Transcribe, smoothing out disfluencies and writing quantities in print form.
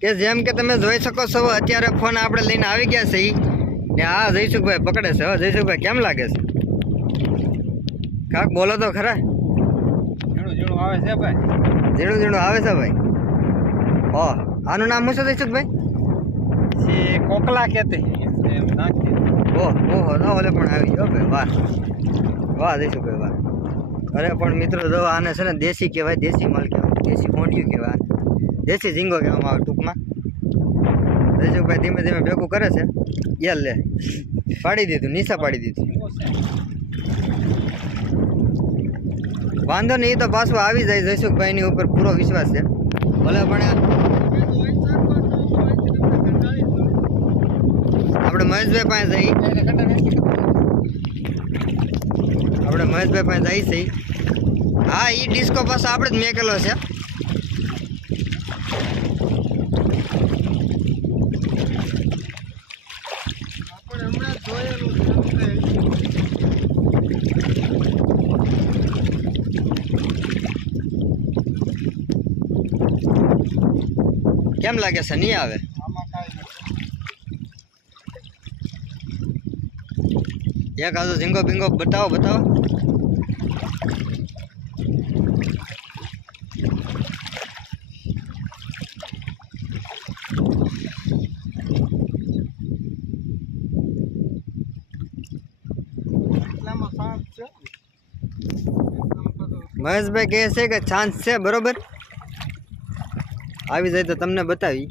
કે જેમ કે તમે જોઈ શકો છો અત્યારે ફોન આપણે લઈને આવી ગયા છે ને આ જયસુખભાઈ પકડે છે. હવે જયસુખભાઈ કેમ લાગે છે? કાક બોલો તો ખરા. ઝીણું ઝીણું આવે છે ભાઈ. ઝીણું ઝીણું આવે છે ભાઈ. ઓહ, આનું નામ શું છે જયસુખભાઈ? છે કોકલા કહેતે એમ નાખી. ઓહ ઓહો ન ઓલે પણ આવી ગયો ભાઈ. વાહ વાહ જયસુખભાઈ વાહ. અરે પણ મિત્રો જો આને છે ને દેશી કહેવાય, દેશી માલ કહેવાય, દેશી કોંડિયું કહેવાય, દેશી ઝીંગો કહેવામાં આવે ટૂંકમાં. જયસુખભાઈ ધીમે ધીમે ભેગું કરે છે. યાર લે પાડી દીધું, નીચા પાડી દીધું. વાંધો નહીં, એ તો પાછું આવી જાય. જયસુખભાઈની ઉપર પૂરો વિશ્વાસ છે. ભલે પણ આપણે મહેશભાઈ પાસે જઈ, આપણે મહેશભાઈ પાસે જઈ છીએ. હા, એ ડિસ્કો પાછો આપણે જ મેકેલો છે. કેમ લાગે છે? નહીં આવે. એક આજો ઝીંગો બિંગો બતાવો બતાવો. મહેશભાઈ કહે છે કે ચાન્સ છે બરોબર. આવી જાય તો તમને બતાવી.